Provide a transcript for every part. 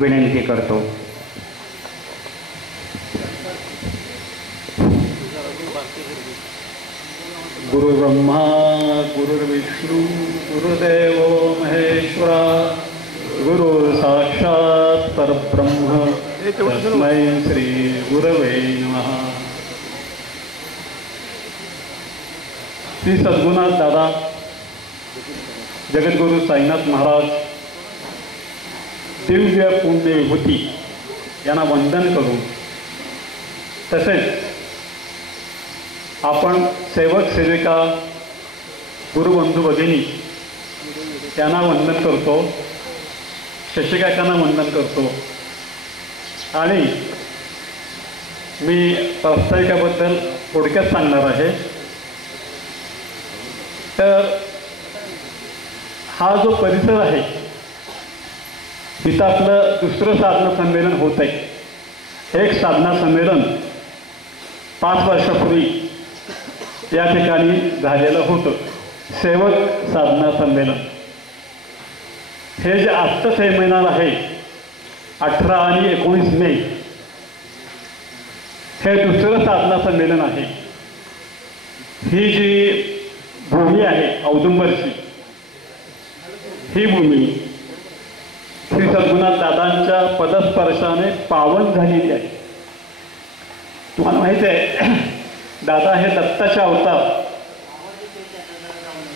विनंती करतो। गुरु ब्रह्मा गुरुर्विष्णू गुरुदेव महेश्वरा गुरु साक्षात परब्रह्म तस्मै श्री गुरवे नमः। श्री सद्गुरुनाथ दादा जगद्गुरु साईनाथ महाराज दिव्य पुण्य विभूती यांना वंदन करून, तसेच आपण सेवक सेविका गुरुबंधू भगिनी यांना वंदन करतो, शिक्षकांना वंदन करतो। आणि मी प्रास्ताविकाबद्दल थोडक्यात सांगणार आहे। तर हा जो परिसर आहे इथं आपलं दुसरं साधना संमेलन होत आहे। एक साधना संमेलन 5 वर्षापूर्वी या ठिकाणी झालेलं होतं, सेवक साधना संमेलन। हे जे आजचं सेमिनार आहे 18 आणि 19 मे, हे दुसरं साधना संमेलन आहे। ही जी भूमी आहे औदुंबरची, ही भूमी श्री सद्गुरुनाथ दादांच्या पदस्पर्शाने पावन झालेली आहे। तुम्हाला माहिती आहे दादा हे दत्ताचे अवतार,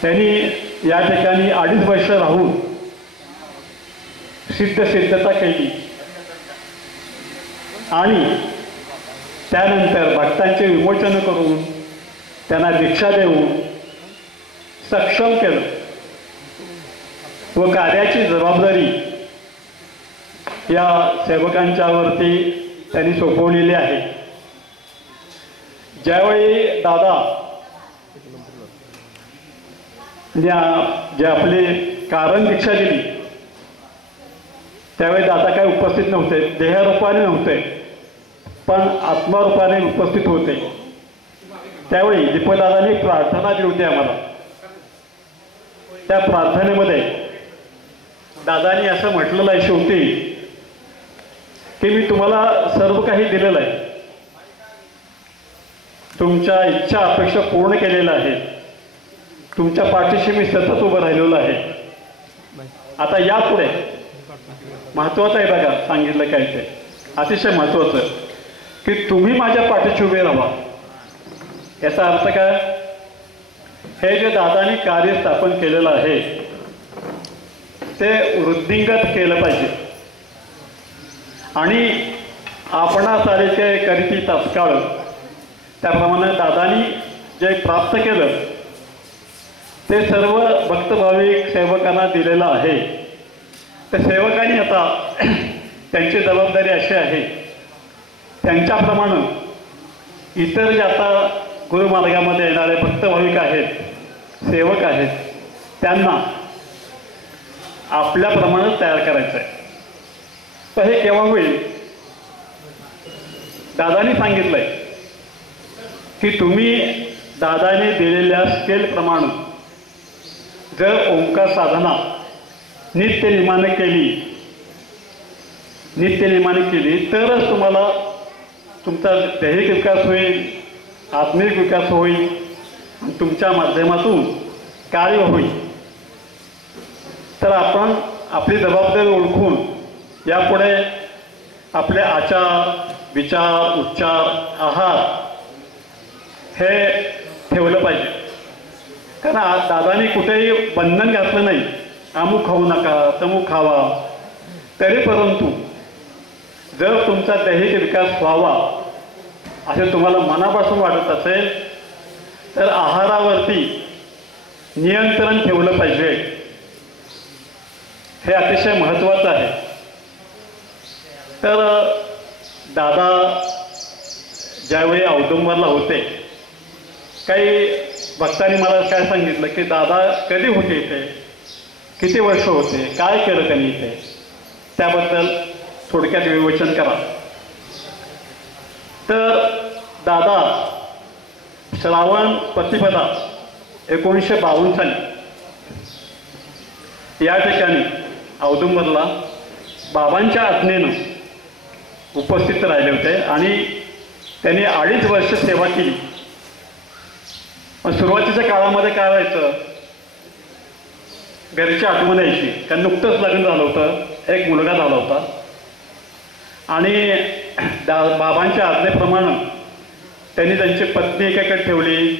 त्यांनी या ठिकाणी 2.5 वर्ष राहून सिद्धता केली आणि त्यानंतर भक्तांचे विमोचन करून त्यांना दीक्षा देऊन सक्षम केलं व कार्याची जबाबदारी या सेवकांच्यावरती त्यांनी सोपवलेली आहे। ज्यावेळी दादा जे आपली कारण दीक्षा दिली त्यावेळी दादा काही उपस्थित नव्हते, देहरूपाने नव्हते, पण आत्मारूपाने उपस्थित होते। त्यावेळी दीपदादांनी प्रार्थना दिली होती आम्हाला। त्या प्रार्थनेमध्ये दादांनी असं म्हटलेलं आहे शेवटी की मी तुम्हाला सर्व काही दिलेलं आहे, तुमच्या इच्छा अपेक्षा पूर्ण केलेल्या आहे, तुमच्या पाठीशी मी सतत उभं राहिलेलो आहे। आता यापुढे महत्त्वाचं आहे बघा, सांगितलं काय ते अतिशय महत्त्वाचं की तुम्ही माझ्या पाठीशी उभे राहा। याचा अर्थ काय, हे जे दादांनी कार्य स्थापन केलेलं आहे ते वृद्धिंगत केलं पाहिजे आणि आपणासारखे करीती तात्काळ, त्याप्रमाणे दादांनी जे प्राप्त केलं ते सर्व भक्तभाविक सेवकांना दिलेलं आहे। त्या सेवकांनी आता त्यांची जबाबदारी अशी आहे, त्यांच्याप्रमाणे इतर जे आता गुरुमार्गामध्ये येणारे भक्तभाविक आहेत, सेवक आहेत, त्यांना आपल्याप्रमाणे तयार करायचं आहे। तर हे केव्हा होईल, दादांनी सांगितलंय की तुम्ही दादाने दिलेल्या स्केलप्रमाणे जर ओंकार साधना नित्यनेमाने केली तरच तुम्हाला तुमचा दैहिक विकास होईल, आत्मिक विकास होईल, तुमच्या माध्यमातून कार्य होईल। तर आपण आपली जबाबदारी ओळखून यापुढे आपले आचार विचार उच्चार आहार हे ठेवलं पाहिजे। कारण दादांनी कुठेही बंधन घातलं नाही, अमुक खाऊ नका तमुक खावा, तरी परंतु जर तुमचा दैहिक विकास व्हावा असे तुम्हाला मनापासून वाटत असेल तर आहारावरती नियंत्रण ठेवलं पाहिजे। हे अतिशय महत्त्वाचं आहे। तर दादा ज्यावेळी औदुंबरला होते, काही भक्तांनी मला काय सांगितलं की दादा कधी होते इथे, किती वर्ष होते, काय केलं त्यांनी इथे, त्याबद्दल थोडक्यात विवेचन करा। तर दादा श्रावण प्रतिपदा 1952 साली या ठिकाणी औदुंबरला बाबांच्या आज्ञेनं उपस्थित राहिले होते आणि त्यांनी 2.5 वर्ष सेवा केली. पण सुरुवातीच्या काळामध्ये काय व्हायचं, घरची आठवण यायची, कारण नुकतंच लग्न झालं होतं, एक मुलगा झाला होता आणि बाबांच्या आज्ञेप्रमाणे त्यांनी त्यांची पत्नी एकीकडे ठेवली,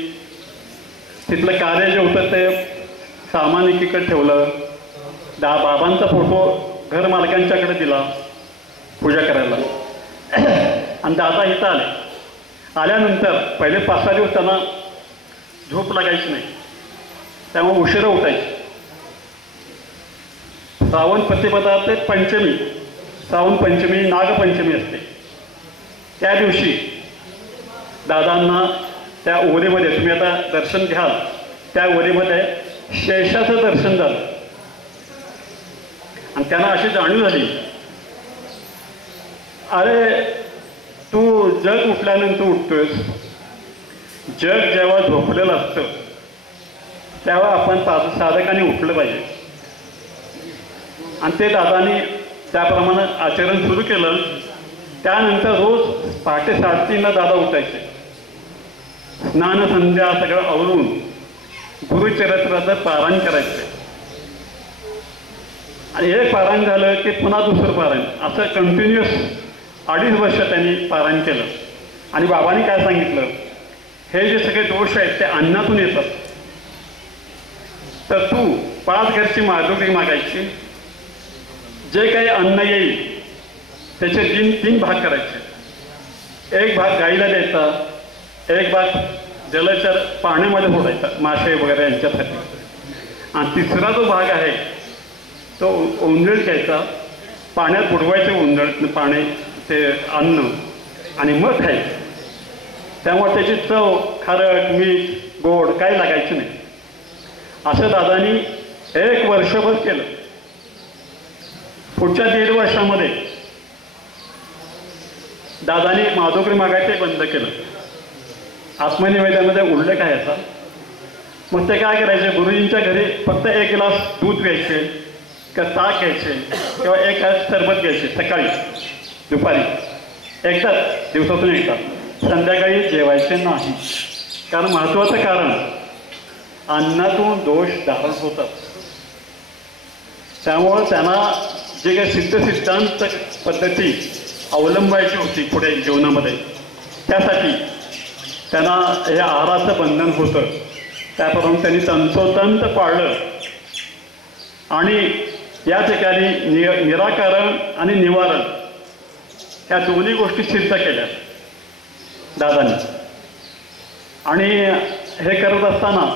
तिथलं कार्य जे होतं ते सामान एकीकडे ठेवलं, बाबांचा फोटो घर मालकांच्याकडे दिला पूजा करायला आणि दादा इथं आल्यानंतर पहिले 5-6 दिवस त्यांना झोप लागायची नाही, त्यामुळे उशिरा उठायचे. श्रावण प्रतिपदा ते पंचमी, श्रावण पंचमी नागपंचमी असते, त्या दिवशी दादांना त्या ओरीमध्ये, तुम्ही आता दर्शन घ्याल, त्या ओरीमध्ये शेषाचं दर्शन झालं आणि त्यांना अशी जाणीव झाली, अरे तू जग उठल्यानंतर उठतोयस, जग जेव्हा झोपलेलं असतं तेव्हा आपण साधकाने उठलं पाहिजे. आणि ते दादानी त्याप्रमाणे आचरण सुरू केलं. त्यानंतर रोज पहाटे 3:30ला दादा उठायचे, स्नान संध्या सगळं आवरून गुरुचरित्राचं पारायण करायचं आणि हे पारायण झालं की पुन्हा दुसरं पारायण, असं कंटिन्युअस 2.5 वर्ष त्यांनी पारायण केलं. आणि बाबांनी काय सांगितलं, हे जे सगळे दोष आहेत ते अन्नातून येतात, तर तू 5 घरची माधुरी मागायची, जे काही अन्न येईल त्याचे 3 भाग करायचे, 1 भाग गाईला द्यायचा, 1 भाग जलचर पाण्यामध्ये फोडायचा मासे वगैरे यांच्यासाठी, आणि 3रा जो भाग आहे तो ओंजळ घ्यायचा, पाण्यात बुडवायचे ओंजळ पाणी ते अन्न आणि मग खायचं. त्यामुळे त्याची चव, खारट, मीठ, गोड काही लागायची नाही. असं दादानी 1 वर्षभर केलं. पुढच्या 1.5 वर्षामध्ये दादानी माधुकरी मागायचे बंद केलं. आत्मनिवेदनामध्ये उल्लेख आहे याचा. मग ते काय करायचे, गुरुजींच्या घरी फक्त 1 ग्लास दूध घ्यायचे किंवा ताक घ्यायचे किंवा 1 ग्लास सरबत घ्यायचे, सकाळी दुपारी एकदाच, दिवसातून एकदा. संध्याकाळी जेवायचे नाही, कारण महत्त्वाचं कारण अन्नातून दोष धारण होतात. त्यामुळं त्यांना जे काही सिद्धांत पद्धती अवलंबायची होती पुढे जीवनामध्ये, त्यासाठी त्यांना हे आहाराचं बंधन होतं. त्याप्रमाणे त्यांनी तंतोतंत पाळलं आणि या ठिकाणी निराकरण आणि निवारण ह्या दोन्ही गोष्टी सिद्ध केल्या दादांनी. आणि हे करत असताना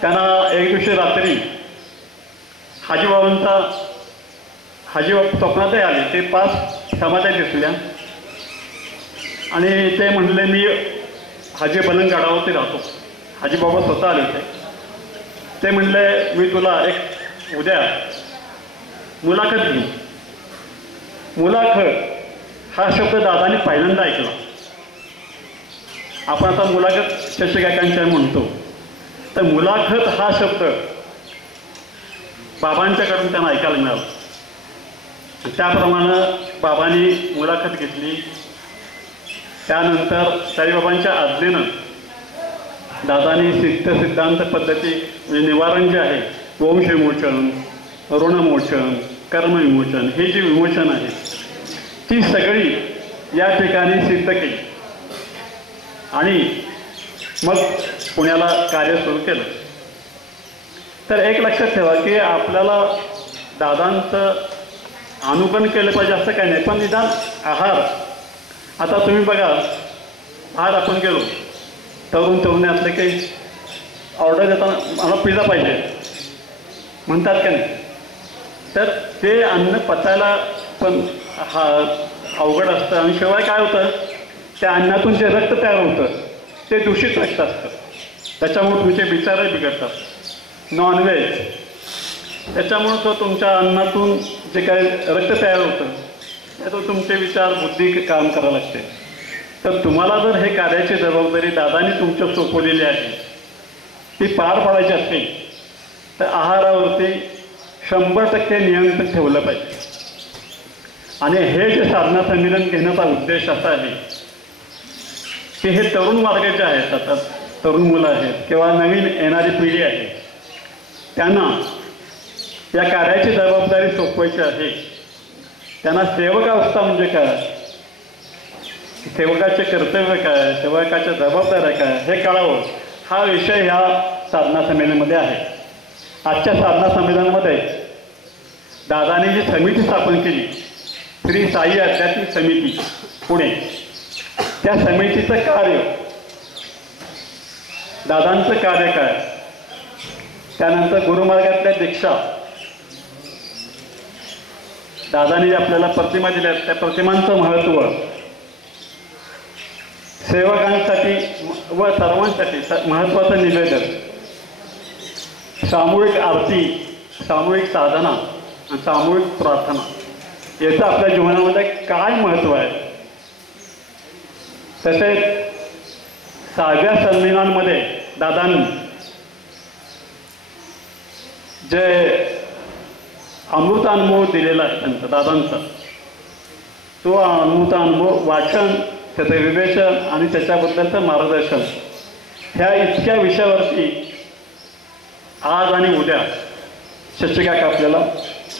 त्यांना एक दिवशी रात्री हाजीबाबांचा स्वप्नातही आले. ते 5 समाध्या दिसल्या आणि ते म्हणले, मी हाजी बलंगगडावरती राहतो. हाजीबाबा स्वतः आले होते. ते म्हणले, मी तुला एक उद्या मुलाखत घेईन. मुलाखत हा शब्द दादानी पहिल्यांदा ऐकला. आपण आता मुलाखत शिक्षकांच्या म्हणतो, तर मुलाखत हा शब्द बाबांच्याकडून त्यांना ऐकायला मिळाला. त्याप्रमाणे बाबांनी मुलाखत घेतली. त्यानंतर साईबाबांच्या आज्ञेनं दादानी सिद्धांत पद्धती, म्हणजे निवारण जे आहे, वंशविमोचन, ऋणमोचन, कर्मविमोचन, हे जे विमोचन आहे ती सगळी या ठिकाणी सिद्ध केली आणि मग पुण्याला कार्य सुरू केलं. तर एक लक्षात ठेवा की आपल्याला दादांचं अनुकरण केलं पाहिजे असं काही नाही, पण निदान आहार. आता तुम्ही बघा, आहार आपण गेलो, तरुणी असले काही ऑर्डर देताना मला पिझ्झा पाहिजे म्हणतात का नाही, तर ते अन्न पचायला पण हा अवघड असतं. आणि शिवाय काय होतं, त्या अन्नातून जे रक्त तयार होतं ते दूषित रक्त असतं, त्याच्यामुळे तुमचे विचारही बिघडतात. नॉनव्हेज, त्याच्यामुळं तो तुमच्या अन्नातून जे काही रक्त तयार होतं त्यातून तुमचे विचार, बुद्धी काम करायला लागते. तर तुम्हाला जर हे कार्याची जबाबदारी दादानी तुमच्या सोपवलेली आहे ती पार पाडायची असेल तर आहारावरती 100% नियंत्रण ठेवलं पाहिजे. आणि हे जे साधना संमेलन घेण्याचा उद्देश असा आहे की हे तरुण वर्ग जे आहेत, आता तरुण मुलं आहेत किंवा नवीन येणारी पिढी आहे, त्यांना या कार्याची जबाबदारी सोपवायची आहे. त्यांना सेवकावस्था म्हणजे काय, सेवकाचे कर्तव्य काय, सेवकाच्या जबाबदाऱ्या काय हे कळावं, हा विषय ह्या साधना संमेलनामध्ये आहे. आजच्या साधना संमेलनामध्ये दादाने जी समिती स्थापन केली, श्री साई आध्यात्मिक समिती पुणे, त्या समितीचं कार्य, दादांचं कार्य काय, त्यानंतर गुरुमार्गातल्या दीक्षा, दादांनी आपल्याला प्रतिमा दिल्या त्या प्रतिमांचं महत्त्व, सेवकांसाठी व सर्वांसाठी महत्त्वाचं निवेदन, सामूहिक आरती, सामूहिक साधना आणि सामूहिक प्रार्थना, याचं आपल्या जीवनामध्ये काय महत्त्व आहे. तसेच 6व्या संमेलनामध्ये दादांनी जे अमृतानुभव दिलेला आहे त्यांचा, दादांचा तो अमृतानुभव वाचन, त्याचं विवेचन आणि त्याच्याबद्दलचं मार्गदर्शन, ह्या इतक्या विषयावरती आज आणि उद्या शिक्षिका आपल्याला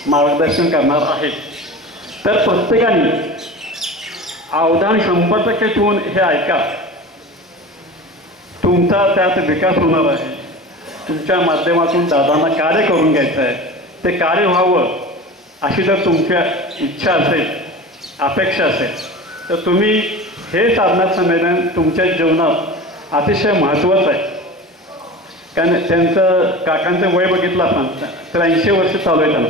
मार्गदर्शन करणार आहेत. तर प्रत्येकाने अवधान 100% ठेवून हे ऐका. तुमचा त्यात विकास होणार आहे. तुमच्या माध्यमातून दादांना कार्य करून घ्यायचं आहे, ते कार्य व्हावं अशी जर तुमच्या इच्छा असेल, अपेक्षा असेल, तर तुम्ही हे साधना संमेलन तुमच्या जीवनात अतिशय महत्त्वाचं आहे. कारण त्यांचं काकांचं वय बघितलं आपण तर 80 वर्ष चालू आहे त्यांना.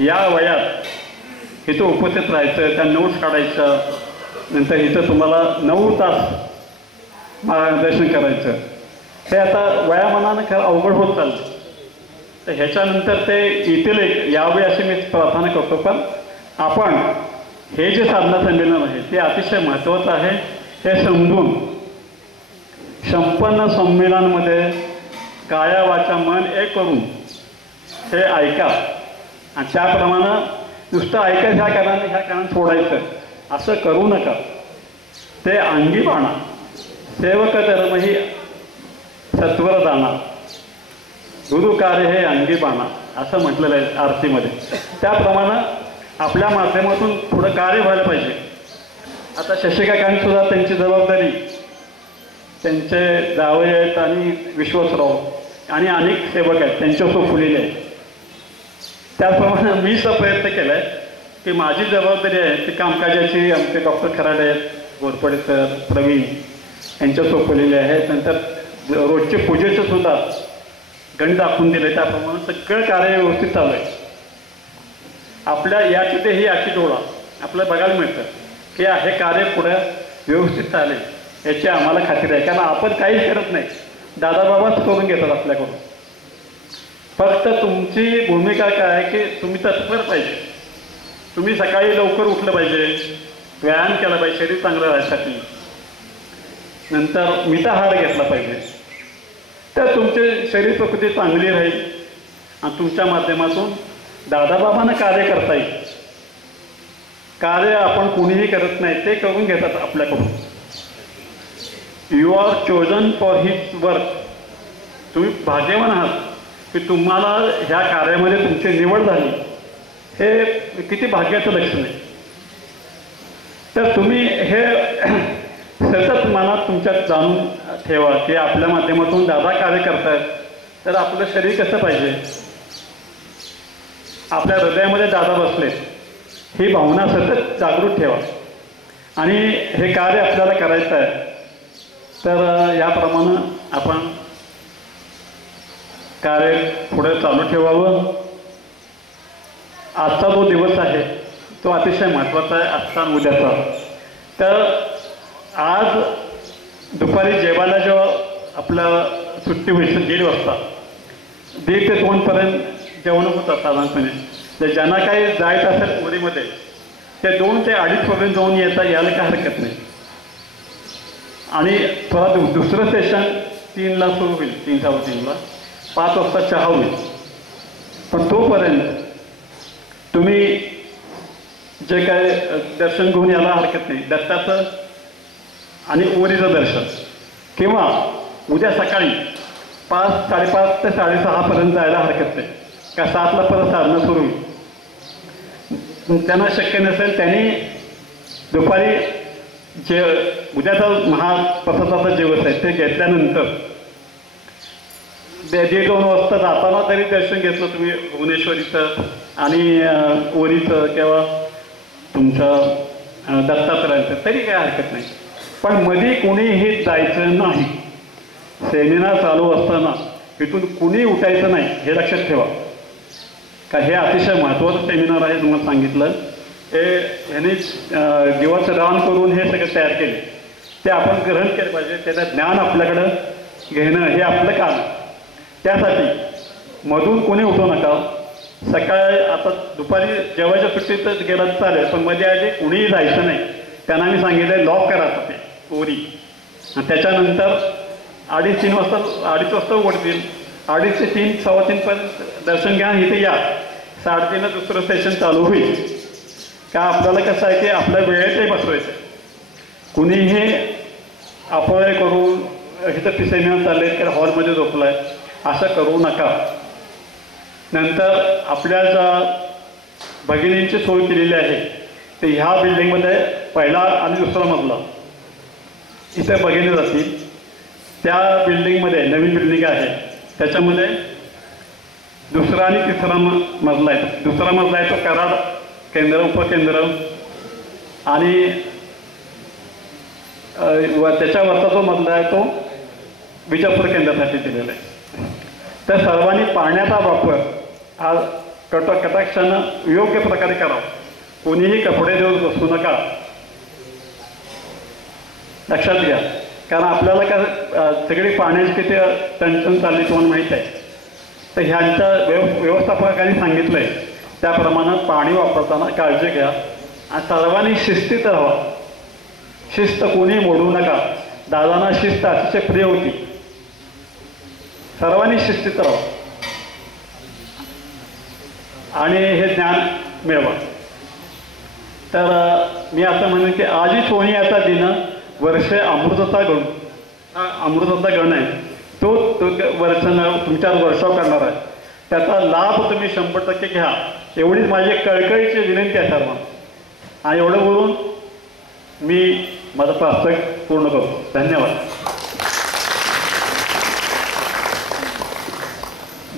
या वयात इथं उपस्थित राहायचं, त्या नोट्स काढायचं, नंतर इथं तुम्हाला 9 तास मार्गदर्शन करायचं, हे आता वयामानानं खरं अवघड होत चाललं. तर ह्याच्यानंतर ते येतील यावे अशी मी प्रार्थना करतो. पण आपण हे जे साधना संमेलन आहे ते अतिशय महत्त्वाचं आहे हे समजून संपन्न संमेलनामध्ये काया वाचा मन एक करून हे ऐका आणि त्याप्रमाणे नुसतं ऐकायचं ह्या कारणाने सोडायचं असं करू नका. ते अंगी बाणा, सेवक धर्म ही सत्वर दाना, गुरु कार्य हे अंगी बाणा असं म्हटलेलं आहे आरतीमध्ये. त्याप्रमाणे आपल्या माध्यमातून थोडं कार्य व्हायला पाहिजे. आता शशिकाकांनी सुद्धा त्यांची जबाबदारी, त्यांचे जावई आहेत आणि विश्वासराव आणि अनेक सेवक आहेत त्यांच्या सोपवलेले आहेत. त्याचप्रमाणे मी सुद्धा प्रयत्न केला आहे की माझी जबाबदारी आहे ती कामकाजाची आमचे डॉक्टर खराडे आहेत, घोरपडे सर, प्रवीण यांच्या सोपवलेले आहेत. नंतर रोजचे पूजेचं सुद्धा गणित दाखवून दिले, त्याप्रमाणे सगळं कार्य व्यवस्थित चालू आहे. आपल्या याची ते ही याची डोळा आपल्याला बघायला मिळतं की हे कार्य पुढे व्यवस्थित चालेल याची आम्हाला खात्री आहे. कारण आपण काहीच करत नाही, दादाबाबाच करून घेतात आपल्याकडून. फक्त तुमची भूमिका काय आहे की तुम्ही तत्पर पाहिजे. तुम्ही सकाळी लवकर उठलं पाहिजे, व्यायाम केला पाहिजे शरीर चांगलं राहण्यासाठी, नंतर मिताहार घेतला पाहिजे, तर तुमचे शरीर प्रकृती चांगली राहील आणि तुमच्या माध्यमातून दादाबाबांना कार्य करता येईल. कार्य आपण कुणीही करत नाही, ते करून घेतात आपल्याकडून. You are chosen for his work. तुम्ही भाग्यवान आहात की तुम्हाला ह्या कार्यामध्ये तुमची निवड झाली, हे किती भाग्याचं लक्षण आहे. तर तुम्ही हे सतत मनात तुमच्यात जाणून ठेवा की आपल्या माध्यमातून दादा कार्य करतात, तर आपलं शरीर कसं पाहिजे, आपल्या हृदयामध्ये दादा बसले, ही भावना सतत जागृत ठेवा. आणि हे कार्य आपल्याला करायचं आहे, तर याप्रमाणे आपण कार्य पुढे चालू ठेवावं. आजचा जो दिवस आहे तो अतिशय महत्त्वाचा आहे, आजचा आणि उद्याचा. तर आज दुपारी जेवायला जेव्हा आपलं सुट्टी होईल 1:30 वाजता, 1:30 ते 2पर्यंत जेवण होतं साधारणपणे. तर ज्यांना काही जायचं असेल पुरीमध्ये ते 2 ते 2:30पर्यंत जाऊन यायला काय हरकत नाही. आणि परत दुसरं सेशन 3ला सुरू होईल, 3:15ला. 5 वाजता चहा होईल. पण तोपर्यंत तुम्ही जे काय दर्शन घेऊन यायला हरकत नाही, दत्ताचं आणि ओरीचं दर्शन, किंवा उद्या सकाळी 5, 5:30 ते 6:30 जायला हरकत नाही, का 7ला परत साधनं सुरू होईल. त्यांना शक्य नसेल त्यांनी दुपारी जे उद्याचा महाप्रसादाचा दिवस आहे ते घेतल्यानंतर 1:30-2 वाजता जाताना तरी दर्शन घेतलं तुम्ही भुवनेश्वरीचं आणि ओरीचं किंवा तुमचं दत्तात्रयाचं, तरी काय हरकत नाही. पण मध्ये कोणीही जायचं नाही. सेमिनार चालू असताना इथून कुणी उठायचं नाही, हे लक्षात ठेवा. का हे अतिशय महत्त्वाचं सेमिनार आहे. तुम्हाला सांगितलं ह्याने जीवाचं दान करून हे सगळं तयार केले, ते आपण ग्रहण केलं पाहिजे. त्याचं ज्ञान आपल्याकडं घेणं हे आपलं काम. त्यासाठी मधून कोणी उठू नका. सकाळी आता दुपारी जेवायच्या सुट्टीतच गेला तर चालेल, पण मध्ये आधी कुणीही जायचं नाही. त्यांना मी सांगितलं लॉक करायचं ते ओरी. त्याच्यानंतर 2:30-3 वाजता 2:30 वाजता उघडतील. 2:30 ते 3, 3:15 पर्यंत दर्शन घ्या, इथे या. 3:30ला दुसरं सेशन चालू होईल. का आपल्याला कसं आहे की आपल्या वेळेतही बसवायचं. कुणीही अपव्यय करून इथं सेमिनार चालले किंवा हॉलमध्ये झोपलं आहे असं करू नका. नंतर आपल्या ज्या भगिनींची सोय केलेली आहे ते ह्या बिल्डिंगमध्ये पहिला आणि दुसरा मजला इथे भगिनी जातील. त्या बिल्डिंगमध्ये नवीन बिल्डिंग आहे, त्याच्यामध्ये दुसरा आणि तिसरा मजला आहे. दुसरा मजला आहे तो कराड केंद्र, उपकेंद्र आणि त्याच्यावरचा जो मजला आहे तो विजापूर केंद्रासाठी दिलेला आहे. तर सर्वांनी पाण्याचा वापर हा कटाक्षानं योग्य प्रकारे करावा. कोणीही कपडे देऊन बसू नका, लक्षात घ्या. कारण आपल्याला काय सगळी पाण्याची किती टंचन चालली तुम्हाला माहीत आहे. तर ह्यांच्या व्यवस्थापकांनी सांगितलं आहे त्याप्रमाणे पाणी वापरताना काळजी घ्या आणि सर्वांनी शिस्तीत राहा. शिस्त कोणी मोडू नका. दादांना शिस्त अतिशय प्रिय होती. सर्वांनी शिस्तीत राहा आणि हे ज्ञान मिळवा. तर मी असं म्हणेन की आजी सोनी याचा दिन वर्षे अमृताचा गण आहे. तो वर्षानं तुमच्यावर वर्षाव करणार आहे. त्याचा लाभ तुम्ही 100% घ्या, एवढीच माझी कळकळीची विनंती आहे सर्वांना. आणि एवढं बोलून मी माझं प्रास्ताविक पूर्ण करतो. धन्यवाद.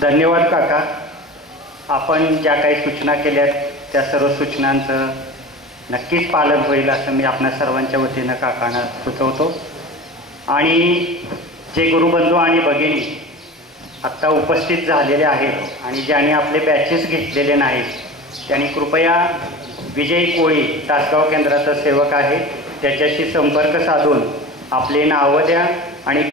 धन्यवाद काका. आपण ज्या काही सूचना केल्या त्या सर्व सूचनांचं नक्कीच पालन होईल असं मी आपल्या सर्वांच्या वतीनं काकांना सुचवतो. आणि जे गुरुबंधू आणि भगिनी आत्ता उपस्थित झालेले आहेत आणि ज्यांनी आपले बॅचेस घेतलेले नाहीत त्यांनी कृपया विजय कोळी तासगाव केंद्राचा सेवक आहे त्याच्याशी संपर्क साधून आपले नावं द्या आणि